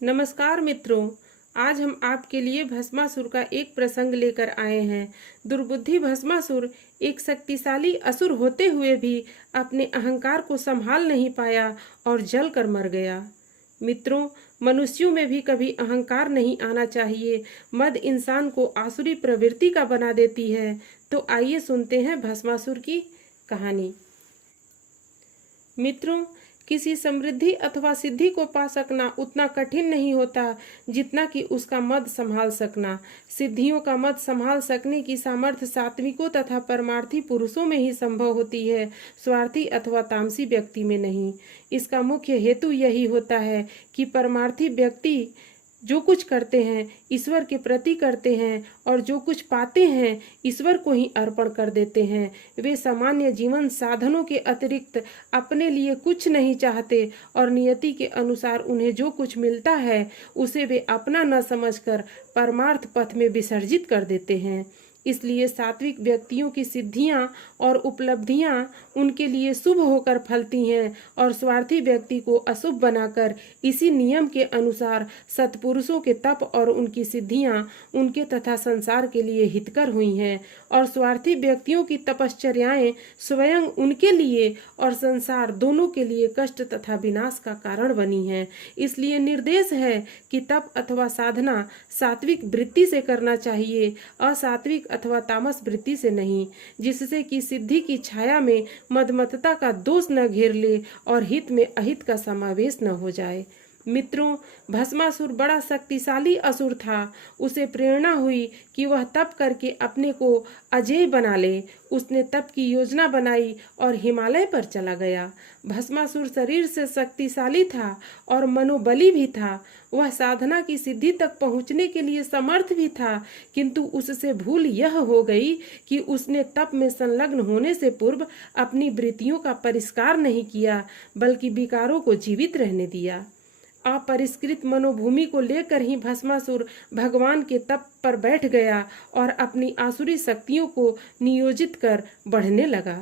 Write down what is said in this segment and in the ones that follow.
नमस्कार मित्रों, आज हम आपके लिए भस्मासुर का एक प्रसंग लेकर आए हैं। दुर्बुद्धि भस्मासुर एक शक्तिशाली असुर होते हुए भी अपने अहंकार को संभाल नहीं पाया और जल कर मर गया। मित्रों, मनुष्यों में भी कभी अहंकार नहीं आना चाहिए। मद इंसान को आसुरी प्रवृत्ति का बना देती है। तो आइए सुनते हैं भस्मासुर की कहानी। मित्रों, किसी समृद्धि अथवा सिद्धि को पा सकना उतना कठिन नहीं होता जितना कि उसका मद संभाल सकना। सिद्धियों का मद संभाल सकने की सामर्थ्य सात्विकों तथा परमार्थी पुरुषों में ही संभव होती है, स्वार्थी अथवा तामसी व्यक्ति में नहीं। इसका मुख्य हेतु यही होता है कि परमार्थी व्यक्ति जो कुछ करते हैं ईश्वर के प्रति करते हैं और जो कुछ पाते हैं ईश्वर को ही अर्पण कर देते हैं। वे सामान्य जीवन साधनों के अतिरिक्त अपने लिए कुछ नहीं चाहते और नियति के अनुसार उन्हें जो कुछ मिलता है उसे वे अपना न समझकर परमार्थ पथ में विसर्जित कर देते हैं। इसलिए सात्विक व्यक्तियों की सिद्धियां और उपलब्धियां उनके लिए शुभ होकर फलती हैं और स्वार्थी व्यक्ति को अशुभ बनाकर इसी नियम के अनुसार सत्पुरुषों के तप और उनकी सिद्धियां उनके तथा संसार के लिए हितकर हुई हैं और स्वार्थी व्यक्तियों की तपश्चर्याएं स्वयं उनके लिए और संसार दोनों के लिए कष्ट तथा विनाश का कारण बनी हैं। इसलिए निर्देश है कि तप अथवा साधना सात्विक वृत्ति से करना चाहिए, असात्विक अथवा तामस वृत्ति से नहीं, जिससे कि सिद्धि की छाया में मदमत्ता का दोष न घेर ले और हित में अहित का समावेश न हो जाए। मित्रों, भस्मासुर बड़ा शक्तिशाली असुर था। उसे प्रेरणा हुई कि वह तप करके अपने को अजेय बना ले। उसने तप की योजना बनाई और हिमालय पर चला गया। भस्मासुर शरीर से शक्तिशाली था और मनोबली भी था। वह साधना की सिद्धि तक पहुंचने के लिए समर्थ भी था, किंतु उससे भूल यह हो गई कि उसने तप में संलग्न होने से पूर्व अपनी वृत्तियों का परिष्कार नहीं किया, बल्कि विकारों को जीवित रहने दिया। अपरिष्कृत मनोभूमि को लेकर ही भस्मासुर भगवान के तप पर बैठ गया और अपनी आसुरी शक्तियों को नियोजित कर बढ़ने लगा।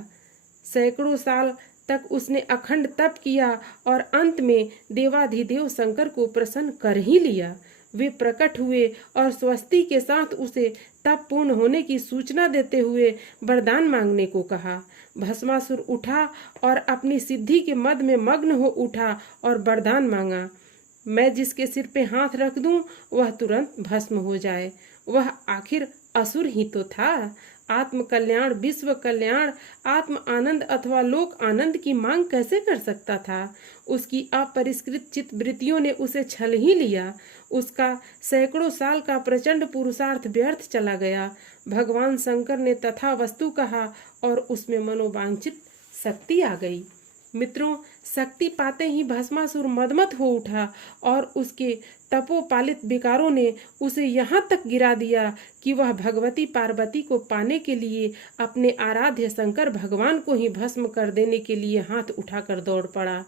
सैकड़ों साल तक उसने अखंड तप किया और अंत में देवाधिदेव शंकर को प्रसन्न कर ही लिया। वे प्रकट हुए और स्वस्ति के साथ उसे तप पूर्ण होने की सूचना देते हुए वरदान मांगने को कहा। भस्मासुर उठा और अपनी सिद्धि के मद में मग्न हो उठा और वरदान मांगा, मैं जिसके सिर पे हाथ रख दूं वह तुरंत भस्म हो जाए। वह आखिर असुर ही तो था। आत्म कल्याण, विश्व कल्याण, आत्म आनंद अथवा लोक आनंद की मांग कैसे कर सकता था? उसकी अपरिष्कृत चित्त वृत्तियों ने उसे छल ही लिया। उसका सैकड़ों साल का प्रचंड पुरुषार्थ व्यर्थ चला गया। भगवान शंकर ने तथा वस्तु कहा और उसमें मनोवांछित शक्ति आ गई। मित्रों, शक्ति पाते ही भस्मासुर मदमत हो उठा और उसके तपोपालित विकारों ने उसे यहाँ तक गिरा दिया कि वह भगवती पार्वती को पाने के लिए अपने आराध्य शंकर भगवान को ही भस्म कर देने के लिए हाथ उठाकर दौड़ पड़ा।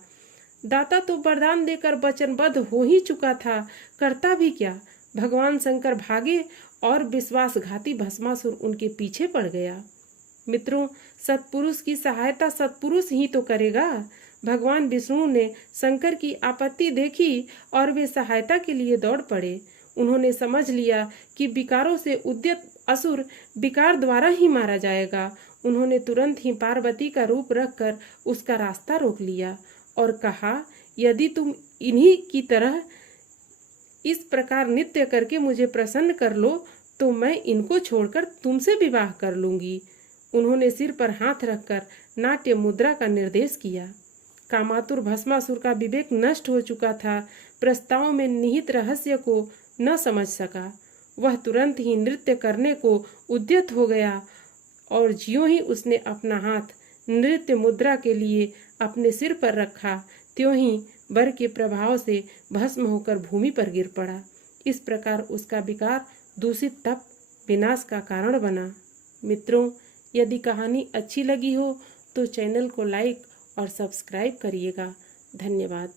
दाता तो वरदान देकर वचनबद्ध हो ही चुका था, करता भी क्या? भगवान शंकर भागे और विश्वासघाती भस्मासुर उनके पीछे पड़ गया। मित्रों, सत्पुरुष की सहायता सत्पुरुष ही तो करेगा। भगवान विष्णु ने शंकर की आपत्ति देखी और वे सहायता के लिए दौड़ पड़े। उन्होंने समझ लिया कि विकारों से उद्यत असुर विकार द्वारा ही मारा जाएगा। उन्होंने तुरंत ही पार्वती का रूप रखकर उसका रास्ता रोक लिया और कहा, यदि तुम इन्हीं की तरह इस प्रकार नृत्य करके मुझे प्रसन्न कर लो तो मैं इनको छोड़कर तुमसे विवाह कर लूंगी। उन्होंने सिर पर हाथ रखकर नाट्य मुद्रा का निर्देश किया। कामातुर भस्मासुर का विवेक नष्ट हो चुका था। प्रस्ताव में निहित रहस्य को न समझ सका। वह तुरंत ही नृत्य करने को उद्यत हो गया और ज्यों ही उसने अपना हाथ नृत्य मुद्रा के लिए अपने सिर पर रखा, त्यों ही वर के प्रभाव से भस्म होकर भूमि पर गिर पड़ा। इस प्रकार उसका विकार दूषित तप विनाश का कारण बना। मित्रों, यदि कहानी अच्छी लगी हो तो चैनल को लाइक और सब्सक्राइब करिएगा। धन्यवाद।